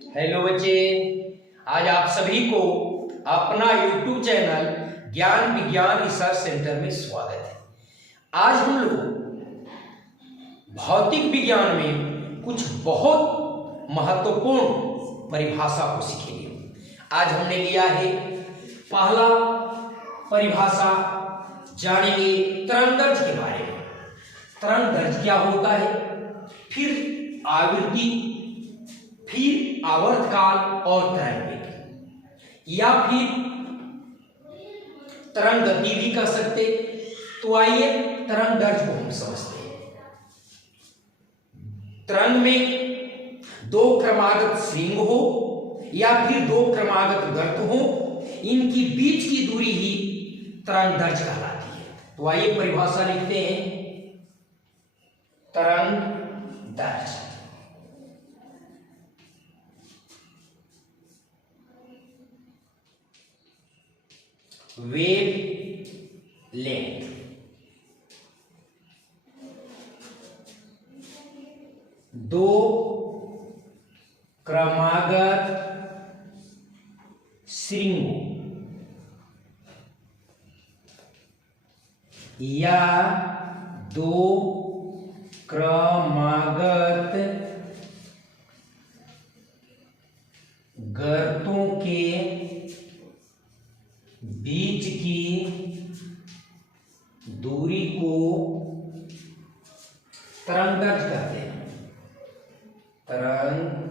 Hello बच्चे, आज आप सभी को अपना YouTube चैनल ज्ञान विज्ञान रिसर्च सेंटर में स्वागत है। आज हम लोग भौतिक विज्ञान में कुछ बहुत महत्वपूर्ण परिभाषा को सीखेंगे। आज हमने लिया है पहला परिभाषा, जानेंगे तरंगदैर्घ्य के बारे में। तरंगदैर्घ्य क्या होता है, फिर आवृत्ति, फिर आवर्तकाल और तरंग वेग, या फिर तरंग गति भी कह सकते। तो आइए तरंगदैर्घ्य को हम समझते हैं। तरंग में दो क्रमागत स्विंग हो या फिर दो क्रमागत गर्त हो, इनकी बीच की दूरी ही तरंगदैर्घ्य कहलाती है। तो आइए परिभाषा लिखते हैं। तरंगदैर्घ्य वेव लेंथ, दो क्रमागत श्रृंगों या दो क्रमागत गर्तों के बीच की दूरी को तरंगदैर्घ्य कहते हैं। तरंगदैर्घ्य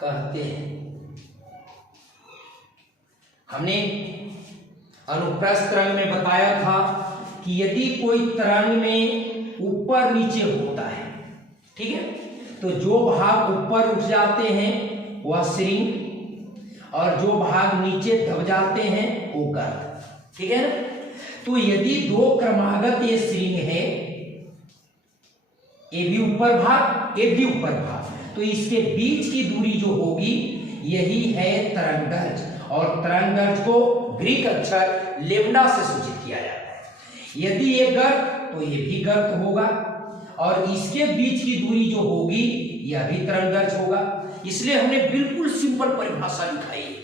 कहते हैं। हमने अनुप्रस्थ तरंग में बताया था कि यदि कोई तरंग में ऊपर नीचे होता है, ठीक है, तो जो भाग ऊपर उठ जाते हैं वह श्रृंग, और जो भाग नीचे दब जाते हैं वो गर्त, ठीक है ना। तो यदि दो क्रमागत ये श्रृंग है, ये भी ऊपर भाग, ये भी ऊपर भाग, तो इसके बीच की दूरी जो होगी यही है तरंगदैर्घ्य। और तरंगदैर्घ्य को ग्रीक अक्षर लेम्डा से सूचित किया जाता है। यदि ये गर्त तो ये भी गर्त होगा, और इसके बीच की दूरी जो होगी यह भी तरंगदैर्घ्य होगा। इसलिए हमने बिल्कुल सिंपल परिभाषा लिखाई है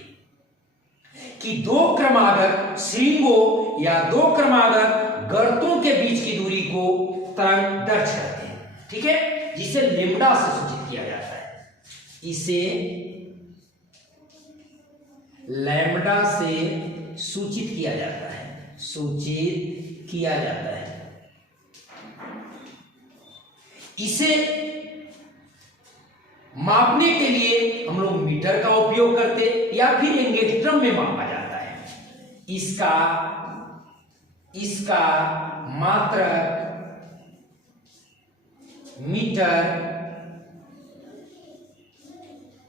कि दो क्रमागत श्रृंगों या दो क्रमागत गर्तों के बीच की दूरी को तरंगदैर्घ्य कहते हैं, ठीक है, जिसे लेम्डा से सूचित किया जाता है। इसे लैम्बडा से सूचित किया जाता है, सूचित किया जाता है। इसे मापने के लिए हम लोग मीटर का उपयोग करते या फिर एंगस्ट्रम में मापा जाता है। इसका मात्रक मीटर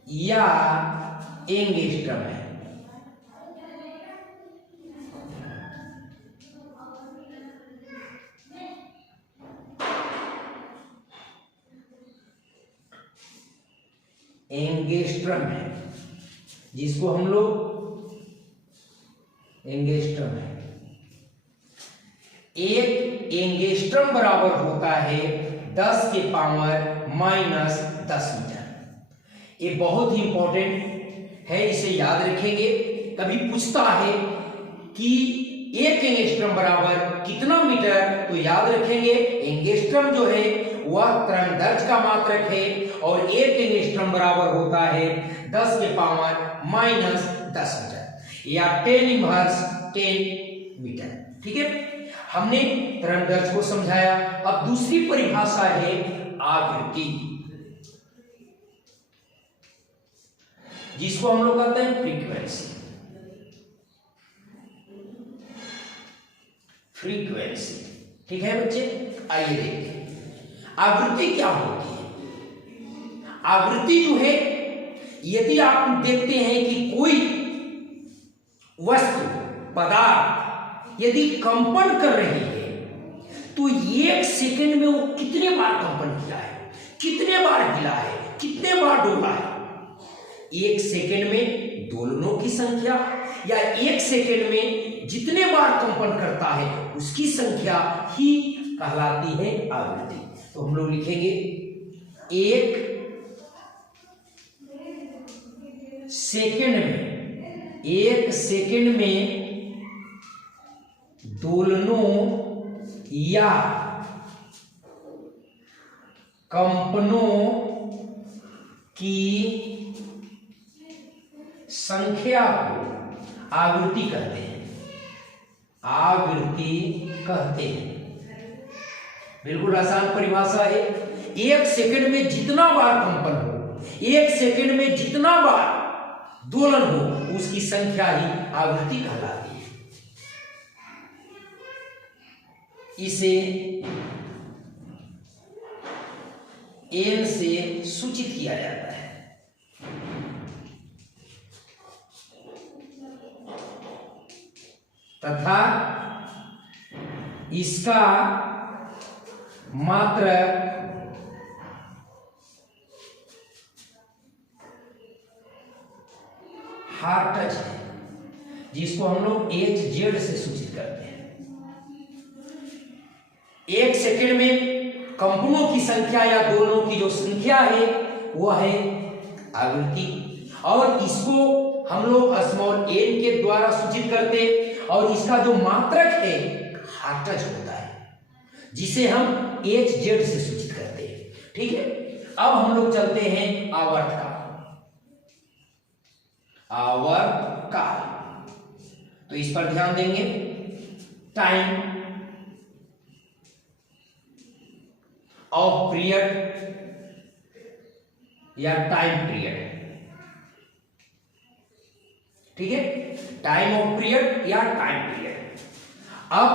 या एंगस्ट्रम है। एंगस्ट्रम है, जिसको हम लोग एंगस्ट्रम है। एक एंगस्ट्रम बराबर होता है 10 के पावर -10 मीटर। ये बहुत ही इंपॉर्टेंट है, इसे याद रखेंगे। कभी पूछता है कि एक एंगस्ट्रम बराबर कितना मीटर, तो याद रखेंगे एंगस्ट्रम जो है वह तरंगदैर्घ्य का मात्रक है, और एक एंगस्ट्रम बराबर होता है 10 के पावर -10 मीटर या 10⁻10 मीटर, ठीक है। हमने तरंगदैर्घ्य को समझाया। अब दूसरी परिभाषा है आवृत्ति, जिसको हम लोग कहते हैं फ्रीक्वेंसी। फ्रीक्वेंसी, ठीक है बच्चे। आइए देखते हैं आवृत्ति क्या होती है। आवृत्ति जो है, यदि आप देखते हैं कि कोई वस्तु पदार्थ यदि कंपन कर रही है, तो 1 सेकंड में वो कितने बार कंपन किया है, कितने बार हिला है, कितने बार डोला है। 1 सेकंड में दोलनों की संख्या या 1 सेकंड में जितने बार कंपन करता है उसकी संख्या ही कहलाती है आवृत्ति। तो हम लोग लिखेंगे एक सेकंड में दोलनों या कंपनों की संख्या को आवृत्ति कहते हैं। आवृत्ति कहते हैं। बिल्कुल आसान परिभाषा है। एक सेकंड में जितना बार कंपन हो, एक सेकंड में जितना बार दोलन हो, उसकी संख्या ही आवृत्ति कहलाती है। इसे एन से सूचित किया जाता है। तथा इसका मात्रक हार्ट्ज है, जिसको हम लोग HZ से सूचित करते हैं। एक सेकंड में कंपनों की संख्या या दोलनों की जो संख्या है वह है आवृत्ति, और इसको हम लोग स्मॉल n के द्वारा सूचित करते हैं, और इसका जो मात्रक है हार्ट्ज होता है, जिसे हम HZ से सूचित करते हैं। ठीक है, अब हम लोग चलते हैं आवर्तकाल। आवर्तकाल, तो इस पर ध्यान देंगे। टाइम ऑफ पीरियड या टाइम पीरियड। ठीक है, टाइम ऑफ पीरियड या टाइम पीरियड। अब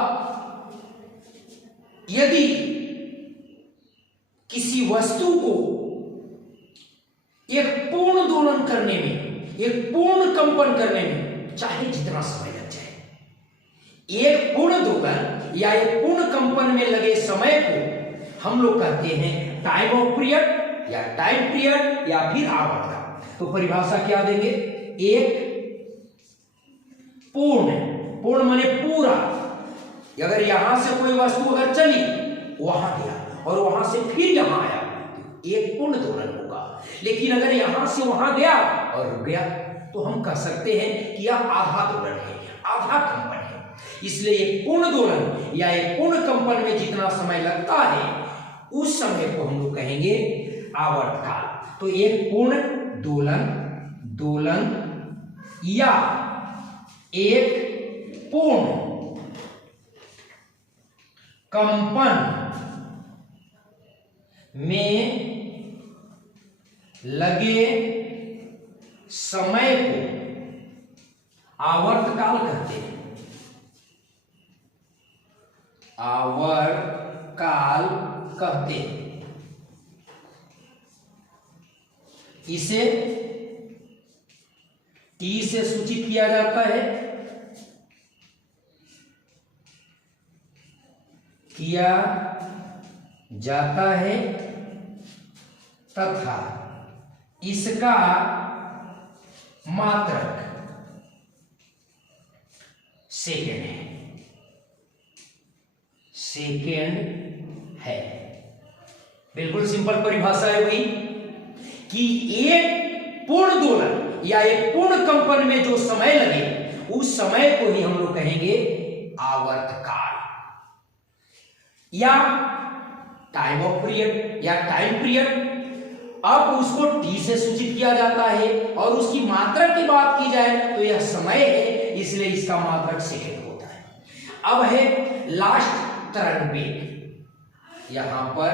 यदि किसी वस्तु को एक पूर्ण दोलन करने में, एक पूर्ण कंपन करने में चाहे जितना समय लग जाए, एक पूर्ण दोलन या एक पूर्ण कंपन में लगे समय को हम लोग कहते हैं टाइम ऑफ पीरियड या टाइम पीरियड या फिर आवर्तकाल। तो परिभाषा क्या देंगे? एक पूर्ण माने पूरा, अगर यहां से कोई वस्तु अगर चली, वहां गया और वहां से फिर यहां आया, तो एक पूर्ण दोलन होगा। लेकिन अगर यहां से वहां गया और रुक गया, तो हम कह सकते हैं कि यह आधा दोलन है, आधा कंपन है। इसलिए एक पूर्ण दोलन या एक पूर्ण कंपन में जितना समय लगता है, उस समय को हम लोग कहेंगे आवर्तकाल। तो एक पूर्ण दोलन या एक पूर्ण कंपन में लगे समय को आवर्तकाल कहते हैं। आवर्तकाल कहते हैं। इसे टी से सूचित किया जाता है, तथा इसका मात्रक सेकेंड है। बिल्कुल सिंपल परिभाषा है वही कि एक पूर्ण दोलन या एक पूर्ण कंपन में जो समय लगे, उस समय को ही हम लोग कहेंगे आवर्तकाल या टाइम ऑफ पीरियड या टाइम पीरियड। अब उसको टी से सूचित किया जाता है, और उसकी मात्रक की बात की जाए तो यह समय है, इसलिए इसका मात्रक सेकेंड होता है। अब है लास्ट तरंग वेग। यहां पर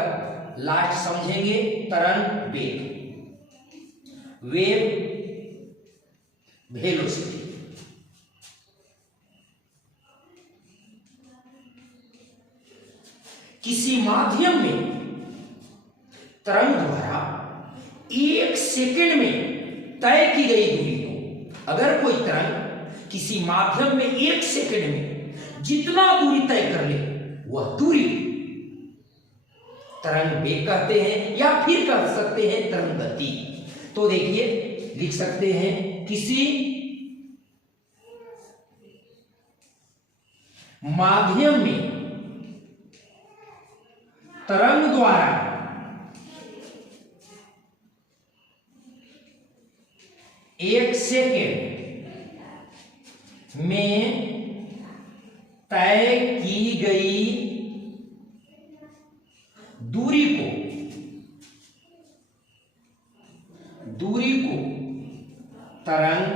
लास्ट समझेंगे तरंग वेग, वेव वेलोसिटी। किसी माध्यम में तरंग द्वारा एक सेकंड में तय की गई दूरी को, अगर कोई तरंग किसी माध्यम में एक सेकंड में जितना दूरी तय कर ले, वह दूरी तरंग वेग कहते हैं, या फिर कह सकते हैं तरंग गति। तो देखिए, लिख सकते हैं किसी माध्यम में तरंग द्वारा 1 सेकेंड में तय की गई दूरी को तरंग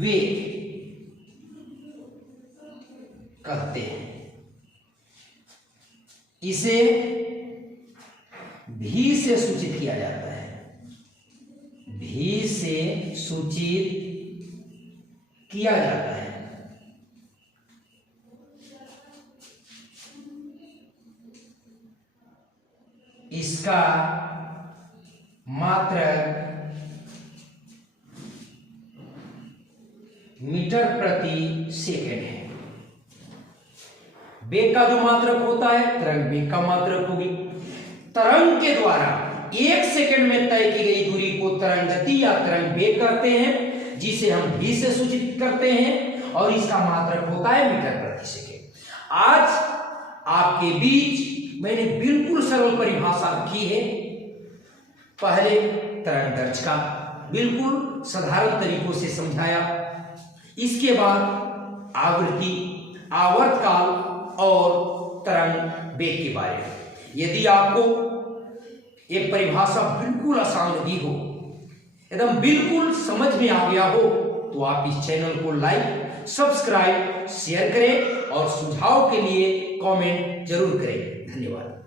वेग कहते हैं। इसे भी से सूचित किया जाता है, भी से सूचित किया जाता है। इसका मात्रक मीटर प्रति सेकेंड है। वेग का जो मात्रक होता है तरंग वेग का मात्रक होगी। तरंग के द्वारा 1 सेकेंड में तय की गई दूरी को तरंग गति या तरंग वेग कहते हैं, जिसे हम v से सूचित करते हैं और इसका मात्रक होता है मीटर प्रति सेकेंड। आज आपके बीच मैंने बिल्कुल सरल परिभाषा रखी है। पहले तरंग दैर्ध्य का बिल्कुल साधारण तरीकों से समझाया, इसके बाद आवृत्ति, आवर्तकाल और तरंग वेग के बारे में। यदि आपको एक परिभाषा बिल्कुल आसान लगी हो, एकदम बिल्कुल समझ में आ गया हो, तो आप इस चैनल को लाइक, सब्सक्राइब, शेयर करें और सुझाव के लिए कमेंट जरूर करें। धन्यवाद।